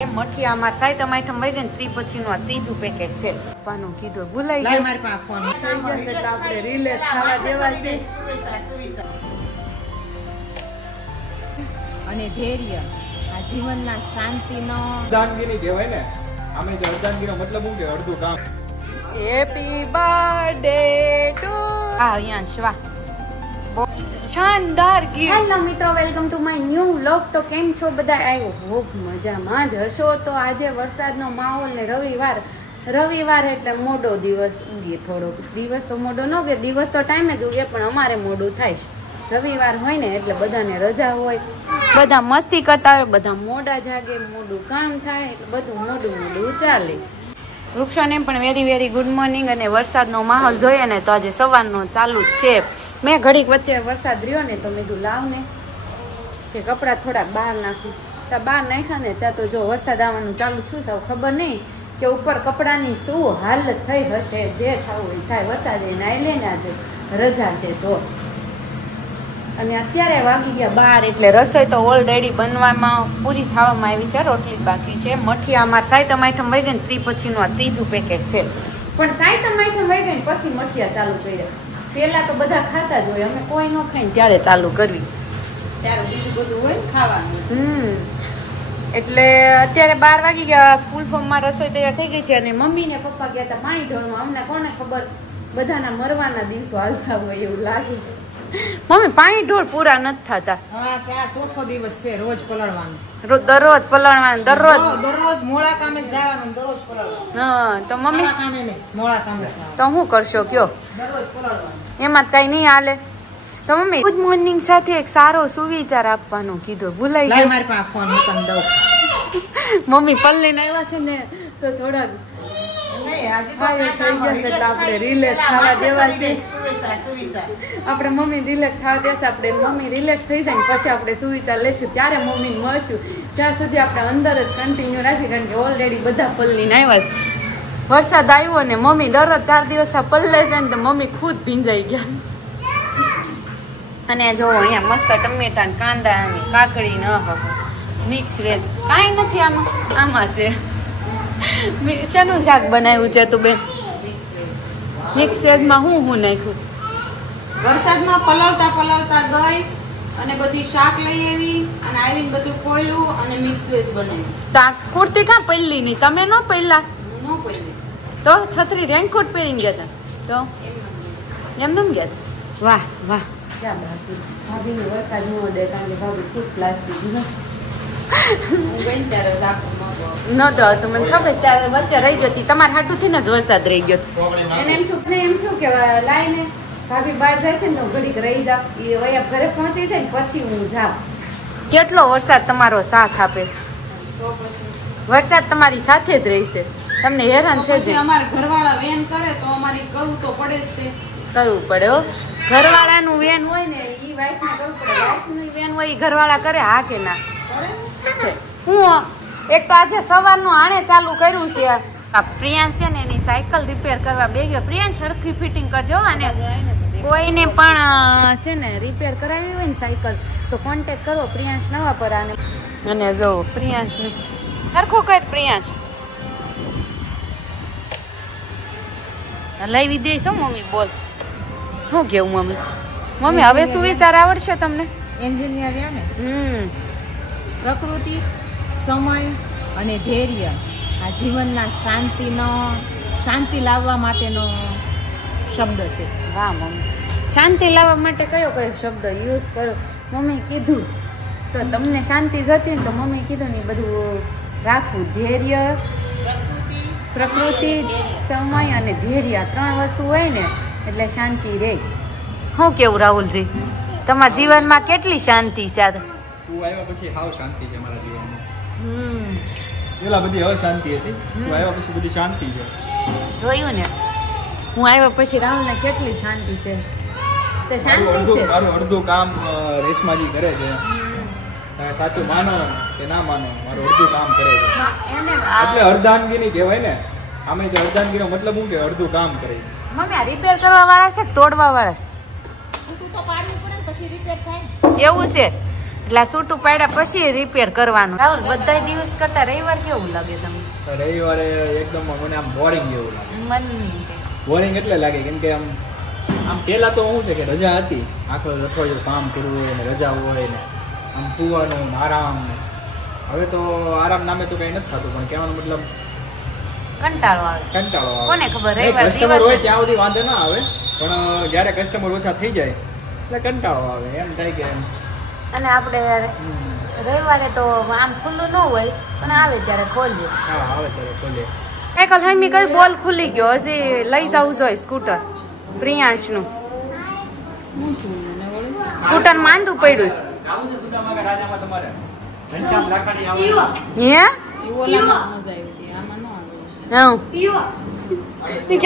મઠિયા અમાર સાઈ ટમાટમ વઈ ગઈ ને ત્રી પછીનું આ ત્રીજું પેકેટ છે. પાનું કીધું ભૂલાઈ ગયું. મારી પાસે ફોન થઈ ગયો છે તો આપણે રિલેક્સ ખાવા દેવા છે. અને ધૈર્ય આ જીવનના શાંતિનો અર્ધાંગીની કહેવાય ને. આમે જે અર્ધાંગીનો મતલબ શું કે અડધું કામ. હેપી બર્થડે ટુ આયાંશવા. શાનદાર ગીત. હેલો મિત્રો, welcome to my new vlog. તો કેમ છો બધા? આવ્યો હોપ મજામાં જ હશો. તો આજે વરસાદનો માહોલ ને રવિવાર એટલે મોડો દિવસ ઉગે. થોડોક દિવસ તો મોડો ન ઉગે, દિવસ તો ટાઈમે જ ઉગે, પણ અમારે મોડું થાય છે. રવિવાર હોય ને એટલે બધાને રજા હોય, બધા મસ્તી કરતા હોય, બધા મોડા જાગે, મોડું કામ થાય, એટલે બધું મોડું ચાલે. વૃક્ષોને પણ વેરી ગુડ મોર્નિંગ. અને વરસાદનો માહોલ જોઈએ ને તો આજે સવારનો ચાલુ જ છે. મેં ઘડીક વચ્ચે વરસાદ રહ્યો ને તો મેં કીધું લાવ ને કે કપડાં થોડા બહાર નાખું. ત્યાં બહાર નાખ્યા ને ત્યાં તો જો વરસાદ આવવાનું ચાલુ થયું છે. ખબર નહીં કે ઉપર કપડાની શું હાલત થઈ હશે. જે થવું એ થાય. વરસાદ એ નાઈ લે ને આજે રજા છે તો. અને અત્યારે વાગી ગયા 12 એટલે રસોઈ તો ઓલરેડી બનવામાં પૂરી થવામાં આવી છે. રોટલી બાકી છે. મઠિયા અમાર સાઈ ટમાટમ વઈ ગઈ ને ત્રી પછીનું આ ત્રીજું પેકેટ છે. પણ સાઈ ટમાટમ વઈ ગઈ ને પછી મઠિયા ચાલુ કર્યા. પેલા તો બધા ખાતા જ હોય, અમે કોઈ ન ખાઈને ત્યારે ચાલુ કરવી, ત્યારે બીજું બધું હોય ખાવાનું. એટલે અત્યારે 12 વાગી ગયા. ફૂલ ફોર્મમાં રસોઈ તૈયાર થઈ ગઈ છે. અને મમ્મી ને પપ્પા ગયા હતા પાણી ઢોળમાં. અમને કોને ખબર, બધાના મરવાના દિવસો હાલતા હોય એવું લાગે છે. મમ્મી પાણી ઢોળ પૂરા નથી થતા. હા, આ ચોથો દિવસ છે. રોજ પલાળવાનું, દરરોજ પલાળવાનું, દરરોજ મોડા કામે જવાનું, દરરોજ પલાળવાનું. હા, તો મમ્મી કામે નહીં, મોડા કામે તો શું કરશો કયો? દરરોજ પલાળવાનું. એમાં કઈ નહીં હાલે. તો મમ્મી ગુડ મોર્નિંગ સાથે એક સારો સુવિચાર આપવાનો કીધો, ભૂલાઈ ગયો. મારી પાસે ફોન હું દઉં. મમ્મી પલ્લીને આવ્યા છે ને તો થોડાક આપણે રિલેક્સ થવા દેવા છે. આપણે મમ્મી રિલેક્સ થવા દેશે. આપણે મમ્મી રિલેક્સ થઈ જાય ને પછી આપણે સુવિચાર લઈશું, ત્યારે મમ્મી મળશું. ત્યાં સુધી આપણે અંદર જ કન્ટિન્યુ રાખી, કારણ કે ઓલરેડી બધા પલ્લીને આવ્યા છે. વરસાદ આવ્યો ને મમ્મી દરરોજ 4 દિવસ પલ્લે છે ને તો મમ્મી ખુદ ભીંજાઈ ગયા. અને જો અહીંયા મસ્ત ટમેટા ને કાંદા ને કાકડી ને મિક્સ વેજ કાંઈ નથી આમાં છે. શેનું શાક બનાવ્યું છે તું બેન? મિક્સ વેજમાં હું નાખ્યું? વરસાદમાં પલાળતા ગઈ અને બધી શાક લઈ આવી અને આવીને બધું ખોલ્યું અને મિક્સ વેજ બનાવ્યું. તો આ કુર્તી કાં પહેલી ની? તમે ન પહેલા ન કોઈ તો છત્રી રેનકોટ પહેરીને ગયા હતા તો એમને ગયા હતા. વાહ ભાભીને વરસાદ ન દે, કારણ કે ભાભી ખુદ પ્લાસ્ટિક નતો. મને ખબર ત્યારે વચ્ચે રહી જતી. તમારે હાટુથી ને જ વરસાદ રહી ગયો. એને એમ થયું કે લાઈને ભાભી બહાર જાય છે ને ઘડીક રહી જાવ, એ ઘરે પહોંચી જાય ને પછી હું જાઉં. કેટલો વરસાદ તમારો સાથ આપે છે. વરસાદ તમારી સાથે જ રહેશે. તમને હેરાન છે જ. અમારે ઘરવાળા વેન કરે તો અમારે કરવું તો પડે જ. કરવું પડે હો. ઘરવાળાનું વેન હોય ને ઈ વાઈફને કરવું પડે. વાઈફનું વેન હોય ઈ ઘરવાળા કરે, હા કે ના? હું એક તો આજે સવારનું આણે ચાલુ કર્યું છે. આ પ્રિયાંશ છે ને એની સાયકલ રિપેર કરવા બે ગયો. પ્રિયાંશ સરખી ફિટિંગ કરજો. અને કોઈને પણ છે ને રિપેર કરાવી હોય ને સાયકલ તો કોન્ટેક્ટ કરો પ્રિયાંશ નવાપરા. અને જો પ્રિયાંશને સરખું કર. પ્રિયાંશ લઈ દઈશ મમ્મી. બોલ શું કેવું મમ્મી હવે શું વિચાર આવડશે તમને? એન્જિનિયર ને પ્રકૃતિ, સમય અને ધૈર્ય આ જીવનના શાંતિ લાવવા માટેનો શબ્દ છે. વાહ મમ્મી, શાંતિ લાવવા માટે કયો શબ્દ યુઝ કરો? મમ્મી કીધું તો તમને શાંતિ જતી ને તો મમ્મી કીધું ને બધું રાખવું. ધૈર્ય, પ્રકૃતિ, સમય અને ધૈર્ય 3 વસ્તુ હોય ને એટલે શાંતિ રહે. શું કેવું રાહુલજી, તમારા જીવનમાં કેટલી શાંતિ છે? તું આવ્યા પછી હાવ શાંતિ છે મારા જીવનમાં. પેલા બધી અશાંતિ હતી, તું આવ્યા પછી બધી શાંતિ છે. જોયું ને, હું આવ્યા પછી રાહુલને કેટલી શાંતિ છે. તે શાંતિ છે. મારું અડધું કામ રેશમાજી કરે છે. સાચું માનો કે ના માનો, મારું અડધું કામ કરે છે. એટલે અર્ધાંગીની કહેવાય ને. આમે જે અર્ધાંગીનો મતલબ શું કે અડધું કામ કરે. મમ્મી આ રિપેર કરવા વાળા છે તોડવા વાળા છે? તો પાડવું પડે ને પછી રિપેર થાય. એવું છે એટલે સૂટું પાડ્યા પછી રિપેર કરવાનું. રાહુલ બધા દિવસ કરતા રવિવાર કેવું લાગે તમને? રવિવારે એકદમ મને આમ બોરિંગ જેવું લાગે. મનની બોરિંગ એટલે લાગે કેમ કે આમ પેલા તો શું છે કે રજા હતી, આખો અઠવાડિયું કામ કરવું હોય ને રજા હોય ને આમ સુવાનું આરામ ને. હવે તો આરામ નામે તો કઈ નથી થતું, પણ કહેવાનો મતલબ કંટાળો આવે. કોને ખબર રવિવાર કસ્ટમર હોય ત્યાં સુધી વાંધો ના આવે, પણ જ્યારે કસ્ટમર ઓછા થઈ જાય એટલે કંટાળો આવે. એમ થાય કે અને આપણે રવિવારે તો આમ ખુલ્લું ન હોય પણ આવે ત્યારે ખોલીએ. હા આવે ત્યારે ખોલીએ. સાયકલ હમી કઈ બોલ ખુલી ગયો, હજી લઈ જવું જોઈએ સ્કૂટર. પ્રિયાંશનું સ્કૂટર માંદું પડ્યું છે.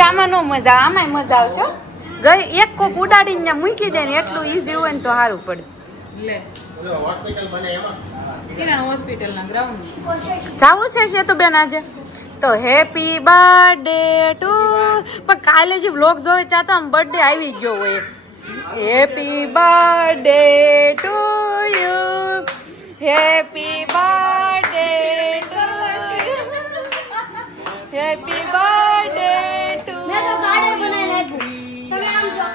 આમાં નો મજા, આમાં મજા આવશે. ગઈ એક કોક ઉડાડીને મૂકી દે ને એટલું ઈઝી હોય ને તો સારું પડે. જાવું છે સેતુબેન આજે તો? Happy birthday two. પણ કાલે જે વ્લોગ જોવે ત્યાં તો આમ બર્થડે આવી ગયો હોય. Happy birthday to you, happy birthday to you, happy birthday two. મેં તો કાર્ડ બનાવી નાખ્યું. તમે આમ જો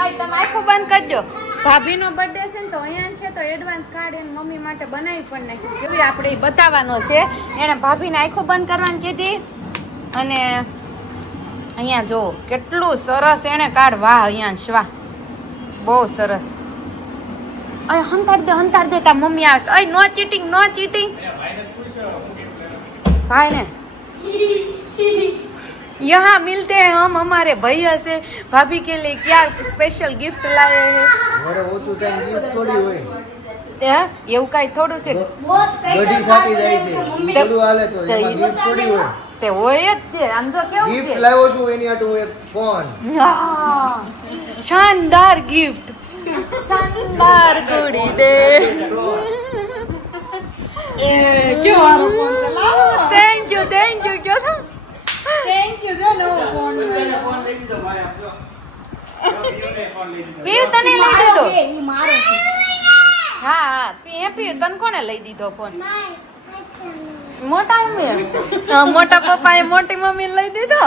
આઈ તમે આખું બંધ કરજો. ભાભીનો બર્થડે છે ને તો અહીંયા છે તો એડવાન્સ કાર્ડ એની મમ્મી માટે બનાવી પણ નાખ્યું. કેવી આપણે બતાવવાનો છે. એને ભાભીને આખું બંધ કરવાની કીધી અને અહીંયા જો કેટલું સરસ એને કાર્ડ. વાહ અહીંયા વાહ, બહુ સરસ. અરે હંતાડ દે તા મમ્મી આવે. અય નો ચીટિંગ, નો ચીટિંગ. ભાઈ ને यहाँ मिलते हैं हम, हमारे भैया से भाभी के लिए क्या स्पेशल गिफ्ट लाए हैं. મારે ઓછું ટાઈમ ગિફ્ટ થોડી હોય એવું કઈ થોડું છે. બધી થાકી જાય છે થોડું હાલે તો એમાં ગિફ્ટ થોડી હોય. તે હોય જ છે. આમ જો કેવું ગિફ્ટ લાવ્યો છું એની આટું એક ફોન. શાનદાર ગિફ્ટ, શાનદાર કુડી દે. કેવો આરો ફોન છે, લાવો. થેન્ક યુ કયો છો? Thank you. જો નવો ફોન ફોન લઈ દીધો ભાઈ આપજો. પીયુ તને લઈ દીધો? હા પીયુ તને કોને લઈ દીધો ફોન? મોટા મમ્મી. મોટા પપ્પાએ મોટી મમ્મીને લઈ દીધો.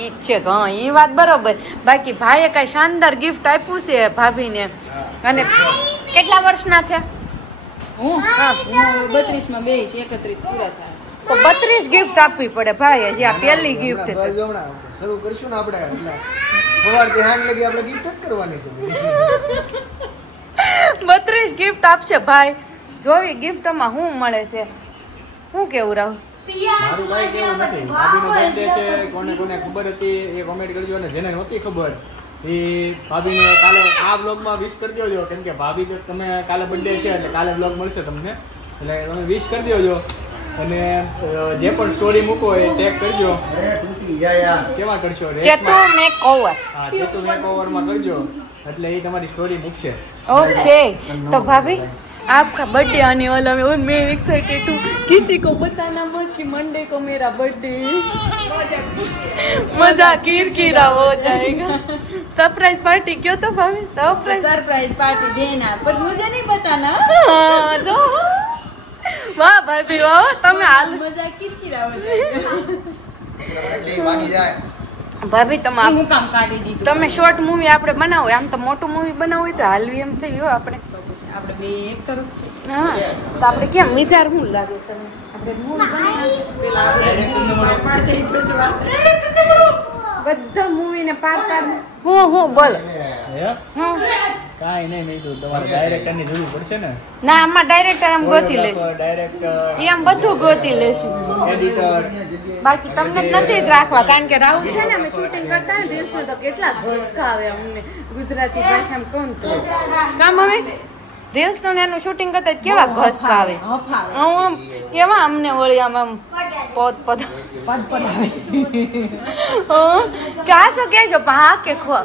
ઈ છે કે હા ઈ વાત બરોબર. બાકી ભાઈએ કઈ શાનદાર ગિફ્ટ આપ્યું છે ભાભીને. અને કેટલા વર્ષના થયા? હું 32 માં બેઈશ, 31 પૂરા થાય તો 32 ગિફ્ટ આપવી પડે ભાઈ. હજી આ પહેલી ગિફ્ટ છે. શરૂ કરીશું ને આપણે એટલે સવારથી સાંજ લગી આપણે ગિફ્ટ જ કરવાની છે. 32 ગિફ્ટ આપશે ભાઈ. જોવી ગિફ્ટમાં શું મળે છે. શું કેવું રાહુલ? મારું ભાઈ કેવું નથી. ભાભીનો બર્થડે છે, કોને કોને ખબર હતી એ કોમેન્ટ કરજો, અને જેને નહોતી ખબર એ ભાભીને કાલે આ બ્લોગમાં વિશ કરી દેજો. કેમ કે ભાભી તમે કાલે બર્થડે છે એટલે કાલે બ્લોગ મળશે તમને, એટલે તમે વિશ કરી દેજો. અને જે પણ સ્ટોરી મૂકો એ ટેગ કરજો. કેવા કરશો? ચેતુ મેકઓવર. હા ચેતુ મેકઓવરમાં કરજો એટલે એ તમારી સ્ટોરી મૂકશે. ओके तो भाभी आपका बर्थडे आने वाला है और मैं एक्साइटेड हूँ. किसी को बताना मत कि मंडे को मेरा बर्थडे है. मजा किरकिरा हो जाएगा. सरप्राइज पार्टी क्यों तो भाभी? सरप्राइज पार्टी देना पर मुझे नहीं बताना. हाँ तो वाह भाभी वाह તમે હાલ મજા કિરકિરા હો જાય. ભાભી તમે હું કામ કાઢી દીધું. તમે શોર્ટ મૂવી આપણે બનાવો. આમ તો મોટું મૂવી બનાવવું હોય તો હાલવી એમ છે યો આપણે બે એક્ટર જ છે. હા તો આપણે કેમ વિચાર શું લાગે તમને? આપણે મૂવી બનાવી પેલા આપણે પાડ દઈ પછી વાત બધા મૂવી ને પાડતા હું બોલો. કાઈ નહીં તો તમારે ડાયરેક્ટર ની જરૂર પડશે ને. ના આમાં ડાયરેક્ટર એમ ગોતી લેશું. ડાયરેક્ટર એમ બધું ગોતી લેશું. એડિટર બાકી તમને નથી જ રાખવા કારણ કે રાહુલ છે ને અમે શૂટિંગ કરતા ને રીલ્સ તો કેટલા ઘસકા આવે અમને ગુજરાતી ભાષામાં કોણ તો કામ હવે રીલ્સ નું એનું શૂટિંગ કરતા કેવા ઘસકા આવે. આમ કેવા અમને વળી આમ પોત પદ આવે. ક્યાં શું કહેશો હા કે ખો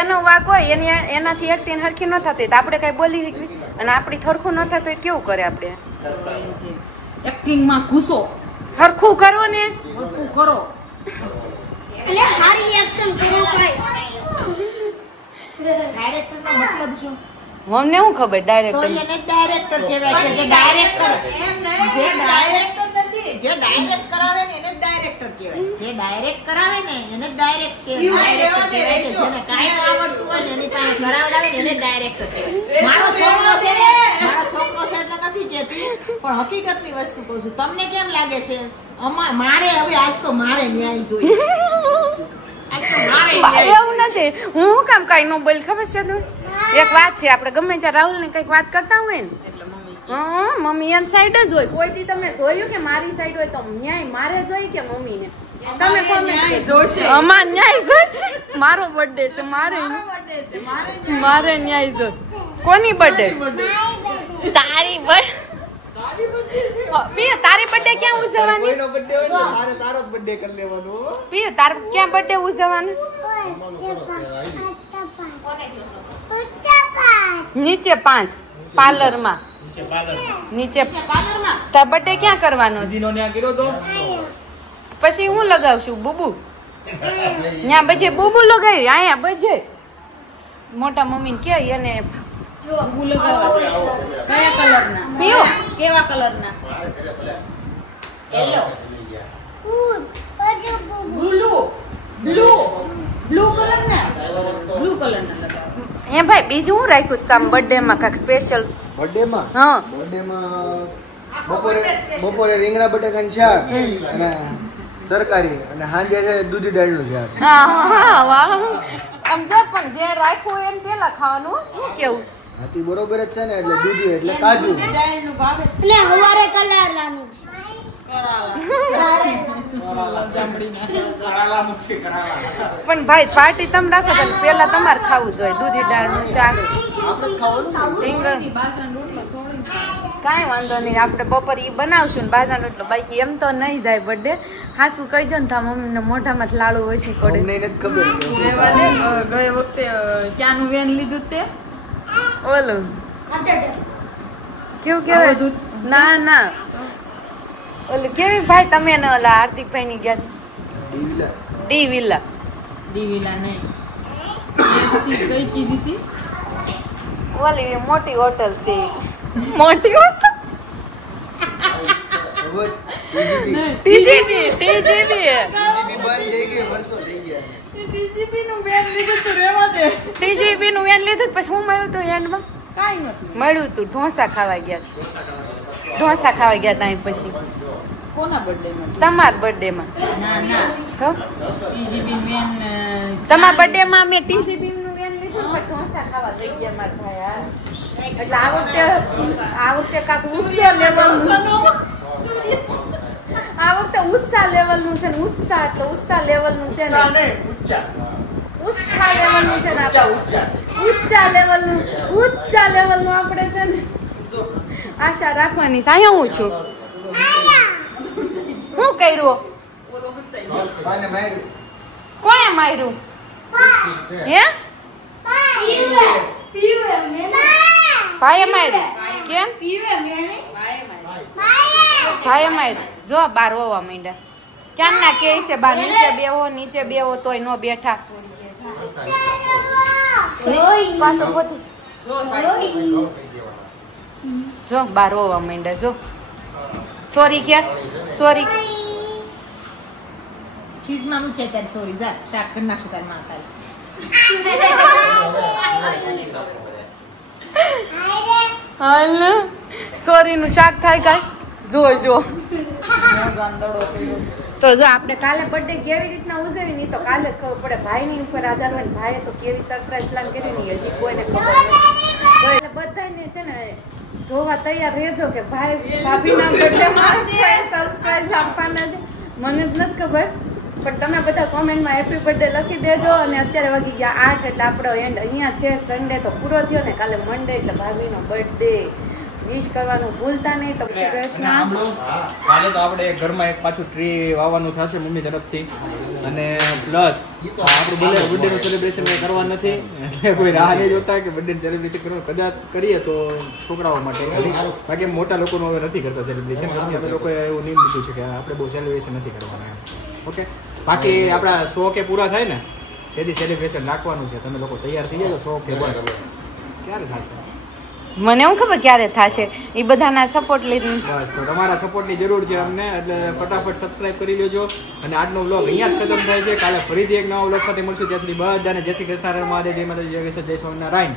એનો વાક હોય એનાથી એક્ટિંગ હરખી ન થતી તો આપણે કઈ બોલી શકવી અને આપણી થરખું ન થતું કેવું કરે આપણે એક્ટિંગ માં ઘૂસો હરખું કરો ને હરખું કરો એટલે હારી એક્શન કરો કઈ ડાયરેક્ટર નો મતલબ શું? અમને શું ખબર તો ડાયરેક્ટર એને ડાયરેક્ટર કહેવાય કે જે ડાયરેક્ટ કરે. એમ નહીં, જે ડાયરેક્ટર નથી. જે ડાયરેક્ટ કરાવે ને એને ડાયરેક્ટર કહેવાય. જે ડાયરેક્ટ કરાવે ને એને ડાયરેક્ટ એવું કહેવાય. રહેવા દે, કે રહેશો. જેને કાંઈ ન આવડતું હોય ને એની પાસે કરાવડાવે ને એને ડાયરેક્ટર કહેવાય. મારો છોકરો છે ને, મારો છોકરો છે એટલે નથી કહેતી, પણ હકીકતની વસ્તુ કહું છું. તમને કેમ લાગે છે? મારે હવે આજ તો મારે ન્યાય જોઈએ. આજ તો મારે ન્યાય એવું નથી. હું કામ કઈ નો બોલ ખબર છે તું? એક વાત છે, આપણે ગમે ત્યાં રાહુલ ને કઈક વાત કરતા હોય ને એટલે મમ્મી હા મમ્મી એની સાઈડ જ હોય. કોઈ દી તમે જોયું કે મારી સાઈડ હોય તો ન્યાય મારે જોઈ કે મમ્મી ને? તમે ન્યાય comment જોડશે. કરજો. અમાર ન્યાય જોશે. મારો બર્થડે છે, મારે મારે ન્યાય જો. કોની બર્થડે? તારી બર્થડે તારી બર્થડે ક્યાં ઉજવવાની? કોઈનો birthday હોય ને તારે તારો જ birthday કરી લેવાનો. પીએ તાર ક્યાં બર્થડે ઉજવવાનું? નીચે 5 પાર્લરમાં. નીચે પાર્લરમાં તાર બર્થડે ક્યાં કરવાનો છે? દીનો ન્યા કર્યો તો પછી હું લગાવશું બુબુ? ત્યાં બજે બુબુ લગાવી અહીંયા બજે મોટા મમ્મી કે એને બુબુ લગાવવા છે. કયા કલરના? પીઓ કેવા કલરના? યલો, બ્લુ, બ્લુ, બ્લુ કલરના, બ્લુ કલરના લગાવો. એ ભાઈ બીજું હું રાખ્યું છે આમ બર્થડે માં કાંઈક સ્પેશિયલ? બર્થડે માં હા બપોરે રીંગણા બટાકાનું શાક અને સરકારી અને સાંજે છે દૂધી દાળનું શાક. હા વાહ આમ જો પણ જે રાખ્યું એમ પેલા ખાવાનું હું કેવું? હાથી બરોબર જ છે ને, એટલે દૂધી એટલે કાજુ. દૂધી દાળનું ભાવે જ છે. એટલે હવારે કલારવાનું છે. કરાલા મુક્તિ કરાલા. પણ ભાઈ પાર્ટી તમે રાખો તો પેલા તમારે ખાવું જોઈએ દૂધી દાળનું શાક આપણે જ ખાવાનું ને. રીંગણ. બાજરાનો રોટલો સોળીને ખાવાનો. કાંઈ વાંધો નહીં, આપણે બપોર ઈ બનાવશું ને બાજરાનો રોટલો. બાકી એમ તો નહીં જાય બર્થડે. હાસુ કહી દો ને તો મમ્મીને મોઢામાં જ લાડુ ઓછી પડે. અમને નથી ખબર કે શું રહેવા દે. ગઈ વખતે ક્યાંનું વેન લીધું તે ઓલું કેવું કેવાય? દૂધ. ના ના ઓલું કેવી ભાઈ તમે ને ઓલા હાર્દિકભાઈ ની ગયા ડીવીલા. D villa. ડીવીલા નહીં. કઈ કીધી હતી? ઓલી મોટી હોટલ છે. મોટી હોટલ હવે TGP. ટીજીબી ટીજીબી TGP બંધ થઈ ગઈ, વર્ષો થઈ ગયા. ડીજીપી નું વેન લીધું તું રહેવા દે. ટીજીબી નું વેન લીધું પછી શું મળ્યું તું એન્ડમાં? કાઈ નથી. મળ્યું તું ઢોસા ખાવા ગયા. ઢોસા ખાવા ગયા ત્યાં પછી કોના બર્થડે માં? તમાર બર્થડે માં. ના ના તો ડીજીપી વેન તમારા બર્થડે માં મેં ટીજીબી નું વેન લીધું પણ ઢોસા ખાવા ગઈ ગયા મારા ભાઈ. હા. એટલે આ વખતે કાંક ઉત્સાહ લેવલનું આ વખતે ઉત્સાહ લેવલનું છે ને ઉત્સાહ એટલે ઉત્સાહ લેવલનું છે ને ઉત્સાહ લેવલનું છે ને ઉચ્ચા લેવલનું આપણે છે ને આશા રાખવાની. સાયા હું છું હું કર્યું? બાને માર્યું. કોણે માર્યું? હે ભાઈએ માર્યું? કેમ ભાઈએ માર્યું? જો બાર હોવા માંડ્યા. ક્યાં ના કે છે બાર નીચે બેહો તોય નો બેઠા. પાછો પોતે. જો બાર હોવા માંડ્યા. જો સોરી કે સોરી ખીસમાં મૂકે ત્યારે સોરી જા શાક કરી નાખશે તારી માં તારી. હાલ સોરી નું શાક થાય કાંઈ? જો તો જો આપણે કાલે બર્થડે કેવી રીતના ઉજવી ની તો કાલે જ ખબર પડે. ભાઈની ઉપર આધાર હોય ને ભાઈએ તો કેવી સરપ્રાઈઝ પ્લાન કરી ની હજી કોઈને ખબર નથી. તો એટલે બધાને છે ને જોવા તૈયાર રહેજો કે ભાઈ ભાભીના બર્થડે માં સરપ્રાઈઝ આપવાના છે. મને જ નથી ખબર પણ તમે બધા કોમેન્ટમાં હેપી બર્થડે લખી દેજો. અને અત્યારે વાગી ગયા 8 એટલે આપણો એન્ડ અહીંયા છે. સન્ડે તો પૂરો થયો ને, કાલે મંડે એટલે ભાભીનો બર્થડે. વિશ કરવાનું ભૂલતા નહીં. તો શ્રી કૃષ્ણ. કાલે તો આપણે ઘરમાં એક પાછું ટ્રી વાવવાનું થશે મમ્મી તરફથી. અને પ્લસ આપણે બર્થડે નું સેલિબ્રેશન કરવા નથી એટલે કોઈ રાહ નહીં જોતા કે બર્થડે સેલિબ્રેશન કરવાનું. કદાચ કરીએ તો છોકરાઓ માટે, બાકી મોટા લોકોનું હવે નથી કરતા સેલિબ્રેશન. કારણ કે લોકોએ એવું નિયમ લીધું છે કે આપણે બહુ સેલિબ્રેશન નથી કરવાના. ઓકે, બાકી આપણા 100 કે પૂરા થાય ને તેથી સેલિબ્રેશન રાખવાનું છે. તમે લોકો તૈયાર થઈ જાઓ. 100 કે બસ ક્યારે થશે? મને એવું ખબર ક્યારે થશે, એ બધાના સપોર્ટ લઈને. બસ તો તમારા સપોર્ટની જરૂર છે અમને, એટલે ફટાફટ સબસ્ક્રાઇબ કરી લેજો. અને આજનો વ્લોગ અહીંયા જ ખતમ થાય છે. કાલે ફરીથી એક નવા વ્લોગ સાથે મળશું. ત્યાં સુધી બધાને જય શ્રી કૃષ્ણ, મહાદેવ, જય માતાજી, જય સ્વામિનારાયણ.